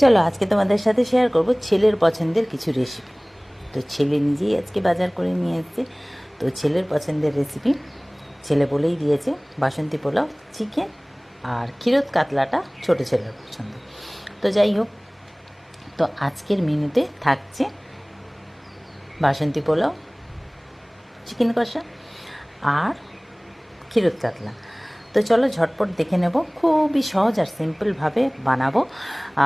চলো, আজকে তোমাদের সাথে শেয়ার করব ছেলের পছন্দের কিছু রেসিপি তো ছেলে নিজেই আজকে বাজার করে নিয়ে এসেছে। তো ছেলের পছন্দের রেসিপি ছেলে বলেই দিয়েছে, বাসন্তী পোলাও চিকেন আর ক্ষীরত কাতলাটা ছোটো ছেলের পছন্দ। তো যাই হোক, তো আজকের মেনুতে থাকছে বাসন্তী পোলাও চিকেন কষা আর ক্ষীরত কাতলা। তো চলো ঝটপট দেখে নেব। খুবই সহজ আর সিম্পলভাবে বানাবো।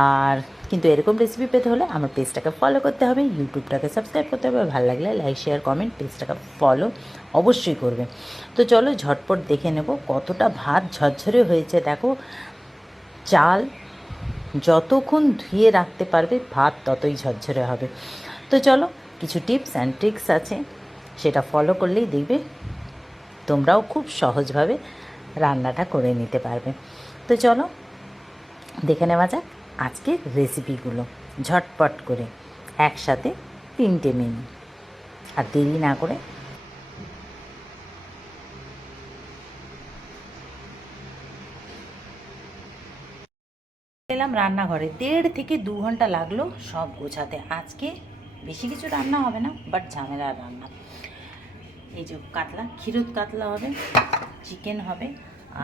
আর কিন্তু এরকম রেসিপি পেতে হলে আমার পেজটাকে ফলো করতে হবে ইউটিউবটাকে সাবস্ক্রাইব করতে হবে। ভালো লাগলে লাইক শেয়ার কমেন্ট পেজটাকে ফলো অবশ্যই করবে। তো চলো ঝটপট দেখে নেব কতটা ভাত ঝরঝরে হয়েছে। দেখো, চাল যতক্ষণ ধুয়ে রাখতে পারবে ভাত ততই ঝরঝরে হবে। তো চলো কিছু টিপস অ্যান্ড ট্রিক্স আছে, সেটা ফলো করলেই দেখবে তোমরাও খুব সহজভাবে রান্নাটা করে নিতে পারবে। তো চলো, দেখে নেওয়া যাক আজকের রেসিপিগুলো ঝটপট করে, একসাথে তিনটে মেনু আর দেরি না করে এলাম রান্নাঘরে। দেড় থেকে দু ঘণ্টা লাগল সব গোছাতে। আজকে বেশি কিছু রান্না হবে না বাট ঝামেলার রান্না। এই যে কাতলা ক্ষীরুত কাতলা হবে চিকেন হবে,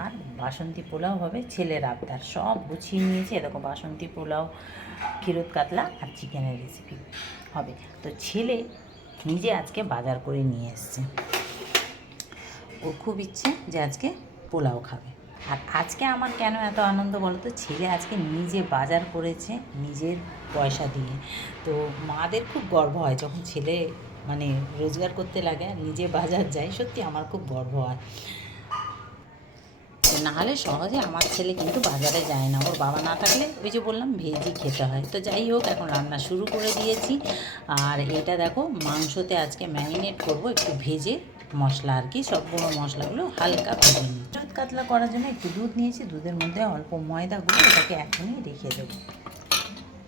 আর বাসন্তী পোলাও হবে, ছেলের আবদার। সব গুছিয়ে নিয়েছে, এরকম বাসন্তী পোলাও ক্ষীরুত কাতলা আর চিকেনের রেসিপি হবে। তো ছেলে নিজে আজকে বাজার করে নিয়ে এসছে। ওর খুব ইচ্ছে যে আজকে পোলাও খাবে। আর আজকে আমার কেন এত আনন্দ বলো তো? ছেলে আজকে নিজে বাজার করেছে, নিজের পয়সা দিয়ে। তো মাদের খুব গর্ব হয় যখন ছেলে মানে রোজগার করতে লাগে নিজে বাজার যায়, সত্যি আমার খুব গর্ব হয়। নাহলে সহজে আমার ছেলে কিন্তু বাজারে যায় না, ওর বাবা না থাকলে ওই যে বললাম ভেজই খেতে হয়। তো যাই হোক, এখন রান্না শুরু করে দিয়েছি। আর এটা দেখো, মাংসতে আজকে ম্যারিনেট করব একটু ভেজে মশলা আর কি, সব সবগুলো মশলাগুলো হালকা ভেজে নিই। দুধ কাতলা করার জন্য একটু দুধ নিয়েছি, দুধের মধ্যে অল্প ময়দা গুলো এটাকে এখনই রেখে দেবো।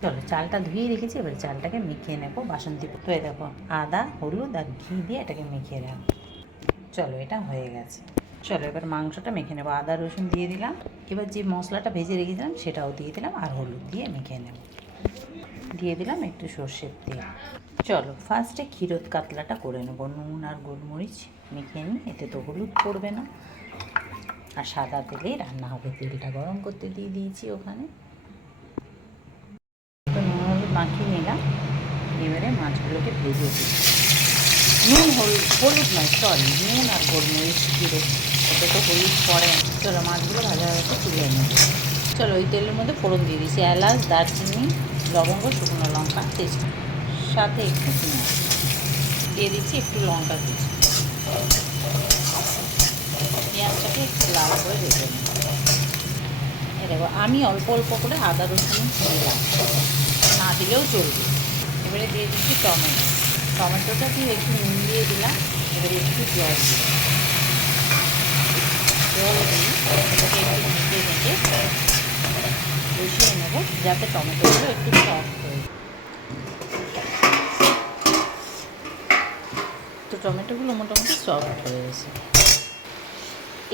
চলো চালটা ধুয়ে রেখেছি, এবার চালটাকে মেখে নেব বাসন্তী তো দেখো, আদা, হলুদ আর ঘি দিয়ে এটাকে মেখে রাখব চলো, এটা হয়ে গেছে। চলো, এবার মাংসটা মেখে নেব। আদা, রসুন দিয়ে দিলাম। এবার যে মশলাটা ভেজে রেখেছিলাম, সেটাও দিয়ে দিলাম আর হলুদ দিয়ে মেখে নেব। দিয়ে দিলাম একটু সর্ষের তেল। চলো ফার্স্টে ক্ষীরত কাতলাটা করে নেব। নুন আর গোলমরিচ মেখে নিই এতে তো হলুদ পড়বে না। আর সাদা তেলেই রান্না হবে। তেলটা গরম করতে দিয়ে দিয়েছি ওখানে। মাখিয়ে নিলাম। এবারে মাছগুলোকে ভেজে দিই। নুন হলুদ হলুদ নয় সরি নুন আর গোলমরিচ জিরে। ওতে তো হলুদ পরে। চলো মাছগুলো ভাজা হয়েছে তুলে নেব। চলো ওই তেলের মধ্যে ফোড়ন দিয়ে দিয়েছি। এলাচ, দারচিনি, লবঙ্গ, শুকনো লঙ্কা, তেজপাতা। সাথে একটু পেঁয়াজ দিয়ে দিচ্ছি একটু লঙ্কা কুচি। পেঁয়াজটাকে একটু লাল করে ভেজে নেব। দেখো, আমি অল্প অল্প করে আদা রসুন দিলাম। না দিলেও চলবে। এবারে দিয়ে দিচ্ছি টমেটো। টমেটোটা দিয়ে একটু নুন দিয়ে দিলাম, এবারে একটু জল দিই জল দিয়ে একটু মেখে মেখে বসিয়ে নেব, যাতে টমেটোগুলো একটু সফট হয়ে। তো টমেটোগুলো মোটামুটি সফট হয়ে গেছে।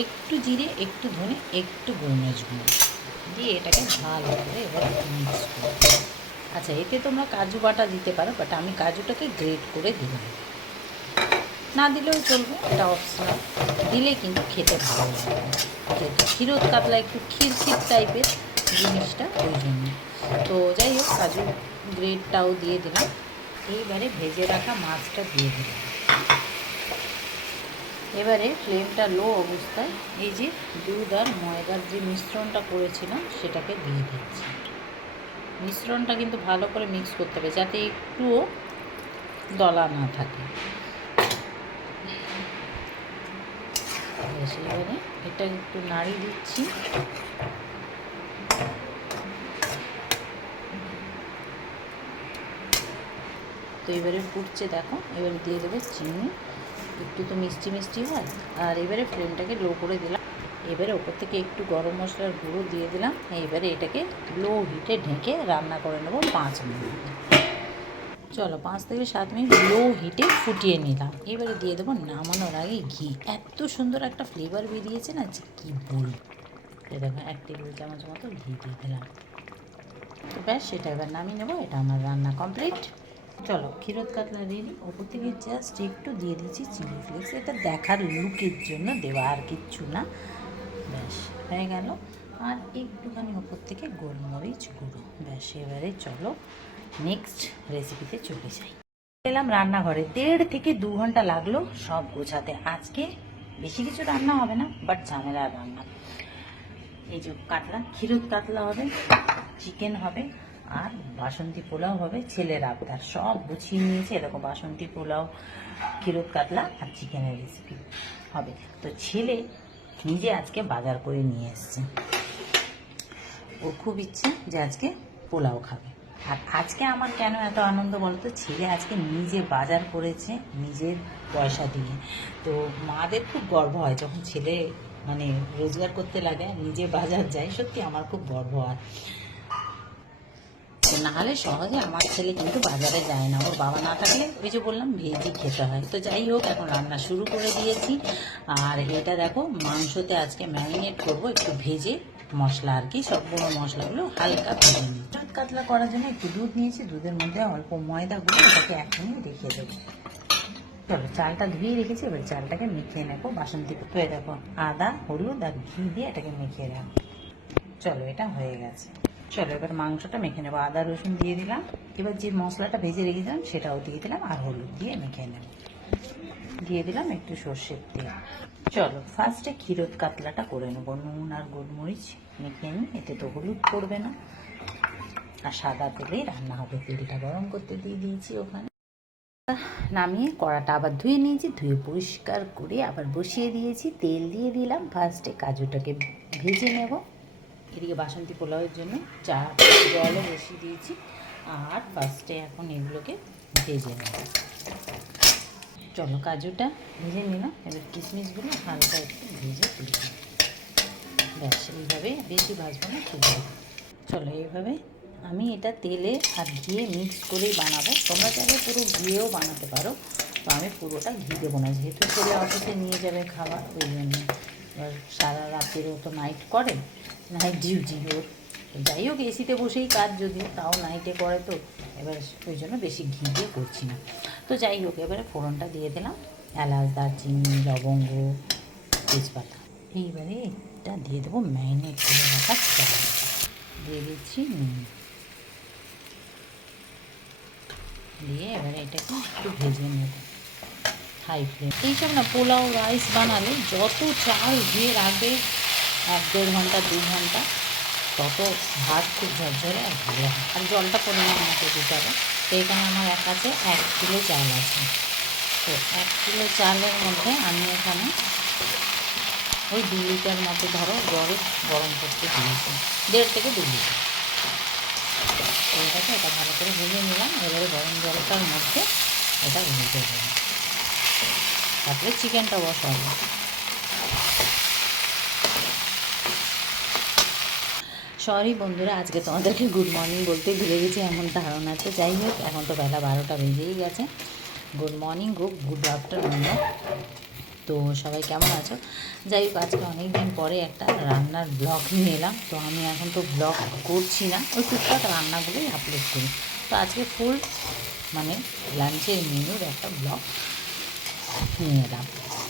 একটু জিরে, একটু ধনে, একটু গোলমরিচ গুঁড়ো। দিয়ে এটাকে ভালো করে এবার মিক্স করব। আচ্ছা এতে তোমরা কাজু বাটা দিতে পারো বাট আমি কাজুটাকে গ্রেট করে দিলাম। না দিলেও চলবে, এটা অপশনাল দিলে কিন্তু খেতে ভালো লাগবে যেহেতু ক্ষীরত কাতলা একটু খিরখির টাইপের জিনিসটা, ওই জন্য। তো যাই হোক, কাজু গ্রেটটাও দিয়ে দিলাম। এইবারে ভেজে রাখা মাছটা দিয়ে দিলাম। এবারে ফ্লেমটা লো অবস্থায়, এই যে দুধ আর ময়দার যে মিশ্রণটা করেছিলাম, সেটাকে দিয়ে দিচ্ছি। মিশ্রণটা কিন্তু ভালো করে মিক্স করতে হবে যাতে একটুও দলা না থাকে। এবারে এটা একটু নাড়ি দিচ্ছি। তো এবারে ফুটছে, দেখো, এবারে দিয়ে দেবে চিনি। একটু তো মিষ্টি মিষ্টি হয়। আর এবারে ফ্লেমটাকে লো করে দিলাম। এবারে ওপর থেকে একটু গরম মশলার গুঁড়ো দিয়ে দিলাম। এবারে এটাকে লো হিটে ঢেকে রান্না করে নেব পাঁচ মিনিট। চলো পাঁচ থেকে সাত মিনিট লো হিটে ফুটিয়ে নিলাম। এবারে দিয়ে দেবো নামানোর আগে ঘি। এত সুন্দর একটা ফ্লেভার বেরিয়েছে না যে কী বলব। দেখো, এক টেবিল চামচ মতো ঘি দিয়ে দিলাম। তো ব্যাস, সেটা এবার নামিয়ে নেব, এটা আমার রান্না কমপ্লিট চলো ক্ষীরত কাতলা রেডি। ওপর থেকে জাস্ট একটু দিয়ে দিচ্ছি চিলি ফ্লেক্স এটা দেখার লুকের জন্য দেওয়া আর কিচ্ছু না। ব্যাস, হয়ে গেল। আর একটুখানি ওপর থেকে গোলমরিচ গুঁড়ো। ব্যাস, এবারে চলো নেক্সট রেসিপিতে চলে যাই। এলাম রান্নাঘরে। দেড় থেকে দু ঘণ্টা লাগল সব গোছাতে। আজকে বেশি কিছু রান্না হবে না বাট ঝামেলার রান্না। এই যে কাতলা ক্ষীরত কাতলা হবে চিকেন হবে, আর বাসন্তী পোলাও হবে, ছেলের আবদার। সব গুছিয়ে নিয়েছে, এরকম বাসন্তী পোলাও ক্ষীরত কাতলা আর চিকেনের রেসিপি হবে। তো ছেলে নিজে আজকে বাজার করে নিয়ে এসছে। ও খুব ইচ্ছে যে আজকে পোলাও খাবে। আর আজকে আমার কেন এত আনন্দ বলতো? ছেলে আজকে নিজে বাজার করেছে নিজের পয়সা দিয়ে। তো মাদের খুব গর্ব হয় যখন ছেলে মানে রোজগার করতে লাগে, নিজে বাজার যায়, সত্যি আমার খুব গর্ব হয়। তো নাহলে সহজে আমার ছেলে কিন্তু বাজারে যায় না। ওর বাবা না থাকলে ওই যে বললাম ভেজই খেতে হয়। তো যাই হোক, এখন রান্না শুরু করে দিয়েছি। আর এটা দেখো, মাংসতে আজকে ম্যারিনেট করব একটু ভেজে মশলা আর কি। সব সবগুলো মশলাগুলো হালকা ভেজে নিই। কাতলা করার জন্য একটু দুধ নিয়েছি। দুধের মধ্যে অল্প ময়দা গুলো ওটাকে এখনই রেখে দেবো। চলো, চালটা ধুয়ে রেখেছি। এবার চালটাকে মেখে নেব বাসন্তী এই দেখো, আদা, হলুদ আর ঘি দিয়ে এটাকে মেখে রাখব চলো, এটা হয়ে গেছে। চলো এবার মাংসটা মেখে নেব। আদা, রসুন দিয়ে দিলাম। এবার যে মশলাটা ভেজে রেখেছিলাম, সেটাও দিয়ে দিলাম আর হলুদ দিয়ে মেখে নেব। দিয়ে দিলাম একটু সর্ষের তেল। চলো ফার্স্টে ক্ষীরত কাতলাটা করে নেব। নুন আর গোলমরিচ মেখে নিই এতে তো হলুদ পড়বে না। আর সাদা তেলেই রান্না হবে। তেলটা গরম করতে দিয়ে দিয়েছি ওখানে। নামিয়ে কড়াটা আবার ধুয়ে নিয়েছি, ধুয়ে পরিষ্কার করে আবার বসিয়ে দিয়েছি। তেল দিয়ে দিলাম। ফার্স্টে কাজুটাকে ভেজে নেব। এদিকে বাসন্তী পোলাওয়ের জন্য চা, জলও বসিয়ে দিয়েছি। আর ফার্স্টে এখন এগুলোকে ভেজে নেব। চলো কাজুটা ভেজে নিলাম। এবার কিশমিশগুলো হালকা একটু ভেজে তুলে। ব্যাস, এইভাবে বেশি ভাজবো না তুলে। চলো, এইভাবে আমি এটা তেলে আর ঘিয়ে মিক্স করেই বানাবো। তোমরা চাইলে পুরো ঘিয়েও বানাতে পারো। তো আমি পুরোটা ঘি দেবো না, যেহেতু ছেলে অফিসে নিয়ে যাবে খাবার, ওই জন্য। এবার সারা রাতেরও তো নাইট করে নাইট ডিউটি ওর। যাই হোক এসিতে বসেই কাজ যদিও তাও নাইটে করে তো, এবার ওই জন্য বেশি ঘি দিয়ে করছি না। তো যাই হোক, এবারে ফোড়নটা দিয়ে দিলাম, এলাচ, দারচিনি, লবঙ্গ, তেজপাতা। এইবারে এটা দিয়ে দেবো ম্যারিনেট করে রাখা চাল দিয়ে দিচ্ছি নুন। দিয়ে এবারে এটাকে একটু ভেজে নেব। হাই ফ্লেম এইসব না পোলাও রাইস বানালে যত চাল ধুয়ে রাখবে, এক দেড় ঘণ্টা, দু ঘণ্টা, তত ভাত খুব ঝরঝরে আর ভালো হয়। আর জলটা পরিমাণ মতো দিতে হবে। তো এখানে আমার এক আছে এক কিলো চাল আছে। তো এক কিলো চালের মধ্যে আমি এখানে ওই দু লিটার মতো ধরো জল গরম করতে দিয়েছি। দেড় থেকে দু লিটার। এইটাকে এটা ভালো করে ভেজে নিলাম। এবারে গরম জলটার মধ্যে এটা ভেজে দেবো তারপরে চিকেনটা বসাবো। সরি বন্ধুরা, আজকে তোমাদেরকে গুড মর্নিং বলতে ভুলে গেছি, এমন ধারণা আছে যাই হোক, এখন তো বেলা বারোটা বেজেই গেছে। গুড মর্নিং গো গুড আফটারনুন তো সবাই কেমন আছো? যাই হোক, আজকে অনেক দিন পরে একটা রান্নার ব্লগ নিয়ে এলাম, তো আমি এখন তো ব্লগ করছি না, ওই টুকটাক রান্নাগুলোই আপলোড করি। তো আজকে ফুল মানে লাঞ্চের মেনুর একটা ব্লগ নিয়ে এলাম।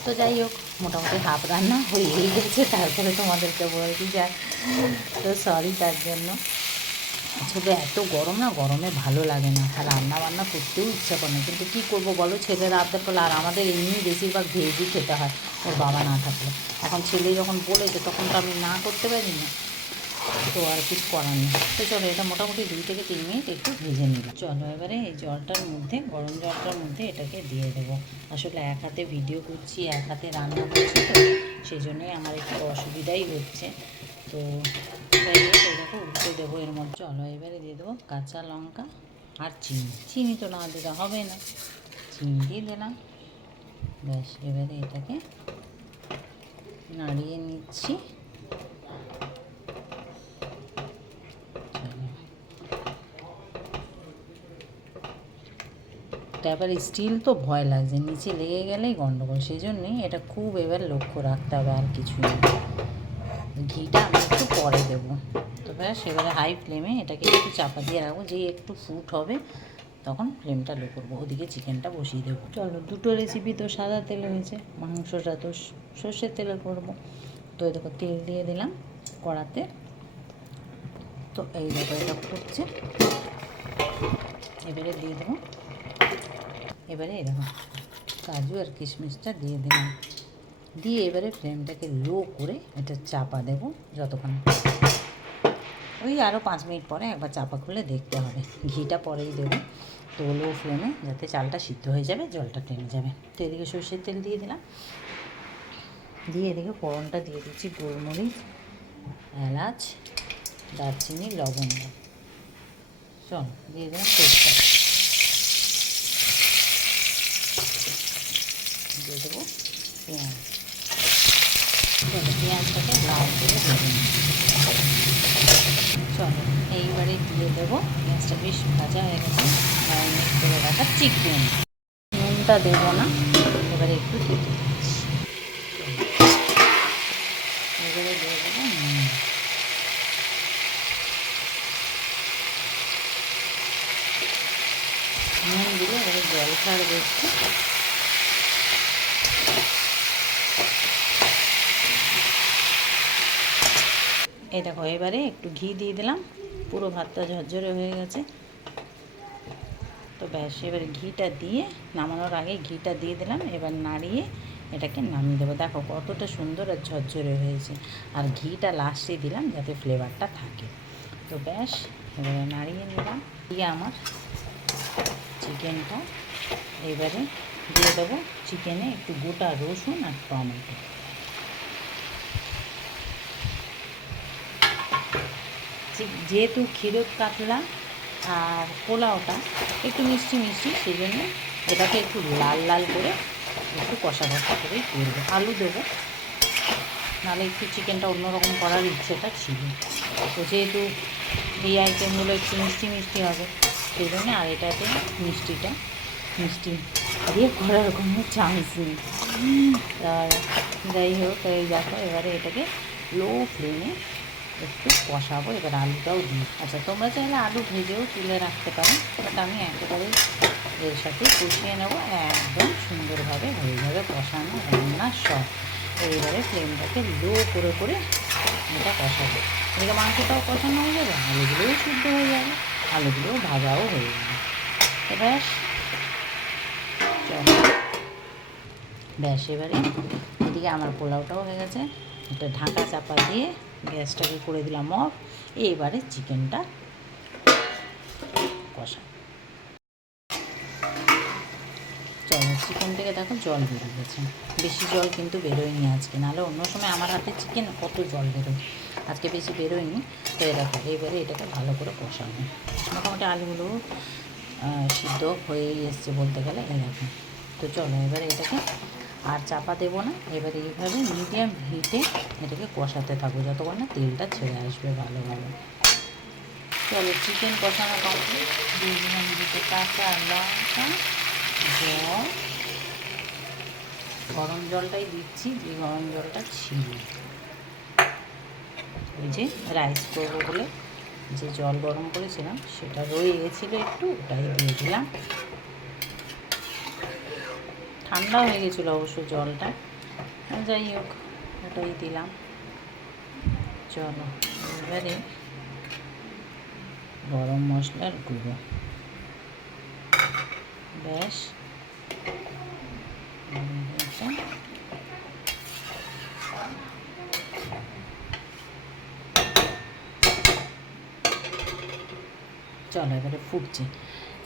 তো যাই হোক, মোটামুটি হাফ রান্না হয়েই গেছে, তারপরে তোমাদেরকে বলছি যাক তো সরি তার জন্য। আসলে এত গরম না, গরমে ভালো লাগে না। আর রান্না বান্না করতেও ইচ্ছা করে না। কিন্তু কী করব বলো, ছেলেরা আবদার করলে আর আমাদের এমনি বেশিরভাগ ভেজই খেতে হয়, ওর বাবা না থাকলে। এখন ছেলে যখন বলেছে, তখন তো আমি না করতে পারি না তো আর কিছু করার নেই। তো চলো, এটা মোটামুটি দুই থেকে তিন মিনিট একটু ভেজে নিলাম চলো, এবারে এই জলটার মধ্যে, গরম জলটার মধ্যে এটাকে দিয়ে দেবো। আসলে এক হাতে ভিডিও করছি, এক হাতে রান্না করছি, তো সেই জন্যই আমার একটু অসুবিধাই হচ্ছে। তো দেখো উল্টে দেবো এর মধ্যে। চলো, এবারে দিয়ে দেবো কাঁচা লঙ্কা আর চিনি। চিনি তো না দিলে হবে না। চিনি দিয়ে দিলাম। ব্যাস, এবারে এটাকে নাড়িয়ে নিচ্ছি। এবার স্টিল তো ভয় লাগছে, নিচে লেগে গেলেই গন্ডগোল। সেই জন্যই এটা খুব এবার লক্ষ্য রাখতে হবে আর কিছুই ঘিটা আমি একটু পরে দেবো। তো ব্যাস, এবারে হাই ফ্লেমে এটাকে একটু চাপা দিয়ে রাখব। যেই একটু ফুট হবে, তখন ফ্লেমটা লো করব। ওদিকে চিকেনটা বসিয়ে দেবো। চলো, দুটো রেসিপি তো সাদা তেলে হয়েছে মাংসটা তো সর্ষের তেলে করব। তো দেখো, তেল দিয়ে দিলাম কড়াতে। তো এই দেখো, এটা ফুটছে। এবারে দিয়ে দেবো এবারে এরকম কাজু আর কিশমিশটা দিয়ে দিলাম। দিয়ে এবারে ফ্লেমটাকে লো করে এটা চাপা দেবো যতক্ষণ। ওই আরও পাঁচ মিনিট পরে একবার চাপা খুলে দেখতে হবে। ঘিটা পরেই দেবো। তো লো ফ্লেমে যাতে চালটা সিদ্ধ হয়ে যাবে, জলটা টেনে যাবে। তো এদিকে সর্ষের তেল দিয়ে দিলাম। দিয়ে এদিকে ফোড়নটা দিয়ে দিচ্ছি গোলমরিচ, এলাচ, দারচিনি লবঙ্গ চল, দিয়ে দিলাম তেজপাতা দিয়ে দেবো। পেঁয়াজ চলো পেঁয়াজটাকে লাল করে ভেজে চলো, এইবারে দিয়ে দেবো। পেঁয়াজটা বেশ ভাজা হয়ে গেছে। ম্যারিনেট করে রাখা চিকেন। নুনটা দেবো না। এবারে একটু দিচ্ছি দিয়ে দেবো দিলে এবারে জল ছাড়বে একটু এই দেখো, এবারে একটু ঘি দিয়ে দিলাম। পুরো ভাতটা ঝরঝরে হয়ে গেছে। তো ব্যাস, এবারে ঘিটা দিয়ে, নামানোর আগে ঘিটা দিয়ে দিলাম। এবার নাড়িয়ে এটাকে নামিয়ে দেবো। দেখো, কতটা সুন্দর আর ঝরঝরে হয়েছে। আর ঘিটা লাস্টে দিলাম যাতে ফ্লেভারটা থাকে। তো ব্যাস, এবারে নাড়িয়ে নিলাম। দিয়ে আমার চিকেনটা এবারে দিয়ে দেবো। চিকেনে একটু গোটা রসুন আর টমেটো। যেহেতু ক্ষীরোদ কাতলা আর পোলাওটা একটু মিষ্টি মিষ্টি সেই জন্য এটাকে একটু লাল লাল করে একটু কষা কষা করেই করব। আলু দেবো। নাহলে একটু চিকেনটা অন্যরকম করার ইচ্ছেটা ছিল। তো যেহেতু এই আইটেমগুলো একটু মিষ্টি মিষ্টি হবে সেই জন্য আর এটাতে মিষ্টিটা মিষ্টি দিয়ে করার কোনো চান্স নেই। আর যাই হোক, এই দেখো, এবারে এটাকে লো ফ্লেমে একটু কষাবো, এবার আলুটাও দিই। আচ্ছা তোমরা চাইলে আলু ভেজেও তুলে রাখতে পারো, বাট আমি একেবারে এর সাথে কষিয়ে নেব, একদম সুন্দরভাবে হয়ে যাবে কষানো রান্না সব। এইবারে ফ্লেমটাকে লো করে করে এটা কষাবো। এদিকে মাংসটাও কষানো হয়ে যাবে, আলুগুলোও সিদ্ধ হয়ে যাবে, আলুগুলোও ভাজাও হয়ে যাবে। ব্যাস ব্যাস, এবারে এদিকে আমার পোলাওটাও হয়ে গেছে। একটা ঢাকা চাপা দিয়ে গ্যাসটাকে করে দিলাম অফ। এবারে চিকেনটা কষা। চলো, চিকেন থেকে দেখো জল বেরিয়ে গেছে। বেশি জল কিন্তু বেরোয়নি আজকে, নাহলে অন্য সময় আমার হাতে চিকেন কত জল বেরোয়। আজকে বেশি বেরোয়নি, তো দেখো এবারে এটাকে ভালো করে কষানো মোটামুটি আলুগুলো সিদ্ধ হয়েই এসছে বলতে গেলে দেখো। তো চলো, এবারে এটাকে আর চাপা দেবো না। এবারে এইভাবে মিডিয়াম হিটে এটাকে কষাতে থাকব যতক্ষণ না তেলটা ছেড়ে আসবে ভালোভাবে। চলো চিকেন কষানো কমপ্লিট কাঁচা লঙ্কা, জল, গরম জলটাই দিচ্ছি, যে গরম জলটা ছিল। ওই যে রাইস করব বলে যে জল গরম করেছিলাম, সেটা রয়ে গেছিল একটু, ওটাই দিয়ে দিলাম। ঠান্ডা হয়ে গেছিল অবশ্য জলটা। যাই হোক ওটাই দিলাম। চলো, এবারে গরম মশলার গুঁড়ো। ব্যাস। হয়ে চলো, এবারে ফুটছে।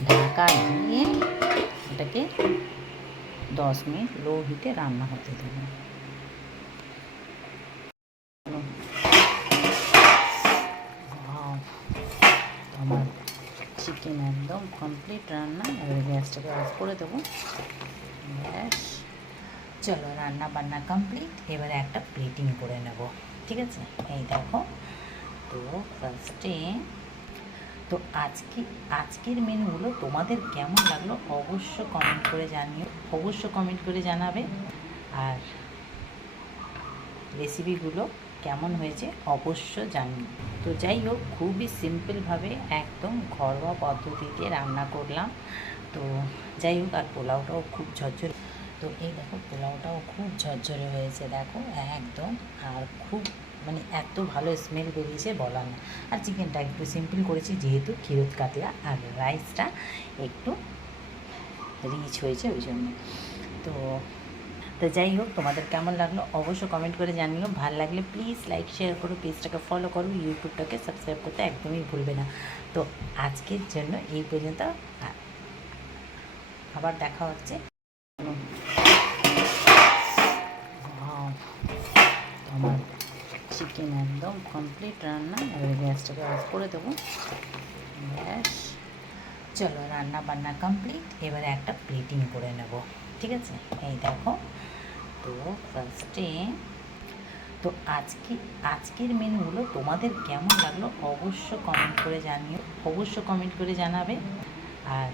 ঢাকা দিয়ে এটাকে দশ মিনিট লো হিটে রান্না হতে দেবো! আমার চিকেন একদম কমপ্লিট রান্না। এবার গ্যাসটাকে অফ করে দেবো। গ্যাস চলো রান্না বান্না কমপ্লিট এবারে একটা প্লেটিং করে নেব। ঠিক আছে? এই দেখো, তো ফার্স্টে তো আজকে, আজকের মেনুগুলো তোমাদের কেমন লাগল অবশ্য কমেন্ট করে জানিও, অবশ্য কমেন্ট করে জানাবে। আর রেসিপিগুলো কেমন হয়েছে অবশ্য জানি তো যাই হোক, খুবই সিম্পলভাবে একদম ঘরোয়া পদ্ধতিতে রান্না করলাম। তো যাই হোক, আর পোলাওটাও খুব ঝরঝরে। তো এই দেখো, পোলাওটাও খুব ঝরঝরে হয়েছে, দেখো, একদম, আর খুব মানে এত ভালো স্মেল বেরিয়েছে বলার না। আর চিকেনটা একটু সিম্পল করেছি, যেহেতু ক্ষীরত কাতলা আর রাইসটা একটু রিচ হয়েছে ওই জন্য। তো তো যাই হোক, তোমাদের কেমন লাগল অবশ্যই কমেন্ট করে জানিও। ভালো লাগলে প্লিজ লাইক শেয়ার করো পেজটাকে ফলো করো ইউটিউবটাকে সাবস্ক্রাইব করতে একদমই ভুলবে না। তো আজকের জন্য এই পর্যন্ত আবার দেখা হচ্ছে। আমার চিকেন একদম কমপ্লিট রান্না। এবার গ্যাসটাকে অফ করে দেবো। গ্যাস চলো, রান্না বান্না কমপ্লিট এবারে একটা প্লেটিং করে নেব। ঠিক আছে? এই দেখো। তো ফার্স্টে তো আজকে, আজকের মেনুগুলো তোমাদের কেমন লাগল অবশ্য কমেন্ট করে জানিও। অবশ্য কমেন্ট করে জানাবে। আর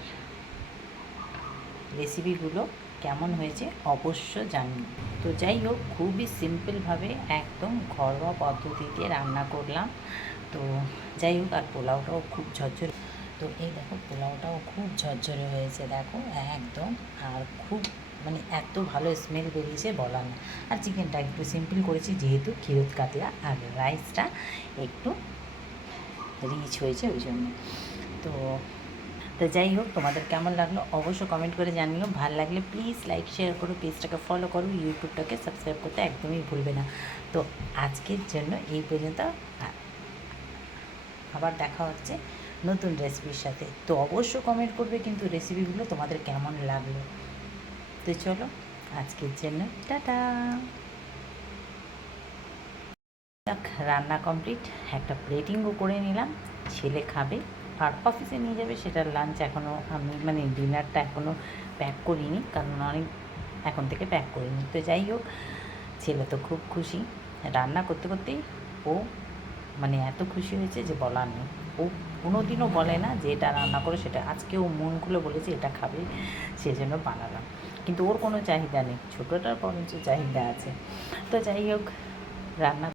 রেসিপিগুলো কেমন হয়েছে অবশ্য জানি তো যাই হোক, খুবই সিম্পলভাবে একদম ঘরোয়া পদ্ধতিতে রান্না করলাম। তো যাই হোক, আর পোলাওটাও খুব ঝরঝরে। তো এই দেখো, পোলাওটাও খুব ঝরঝরে হয়েছে, দেখো, একদম। আর খুব মানে এত ভালো স্মেল বেরিয়েছে বলার না। আর চিকেনটা একটু সিম্পল করেছি, যেহেতু ক্ষীরত কাতলা আর রাইসটা একটু রিচ হয়েছে ওই জন্য। তো তো যাই হোক, তোমাদের কেমন লাগল অবশ্যই কমেন্ট করে জানিও। ভালো লাগলে প্লিজ লাইক শেয়ার করো পেজটাকে ফলো করো ইউটিউবটাকে সাবস্ক্রাইব করতে একদমই ভুলবে না। তো আজকের জন্য এই পর্যন্ত আবার দেখা হচ্ছে নতুন রেসিপির সাথে। তো অবশ্যই কমেন্ট করবে কিন্তু রেসিপিগুলো তোমাদের কেমন লাগল। তো চলো, আজকের জন্য টাটা। রান্না কমপ্লিট একটা প্লেটিংও করে নিলাম, ছেলে খাবে। আর অফিসে নিয়ে যাবে, সেটার লাঞ্চ এখনও আমি মানে ডিনারটা এখনও প্যাক করিনি, কারণ অনেক এখন থেকে প্যাক করিনি তো যাই হোক, ছেলে তো খুব খুশি। রান্না করতে করতেই ও মানে এত খুশি হয়েছে যে বলার নেই। ও কোনোদিনও বলে না যে এটা রান্না করে, সেটা আজকে ও মন খুলে বলেছে এটা খাবে, সেজন্য বানালাম। কিন্তু ওর কোনো চাহিদা নেই, ছোটোটার বরঞ্চ চাহিদা আছে। তো যাই হোক, রান্না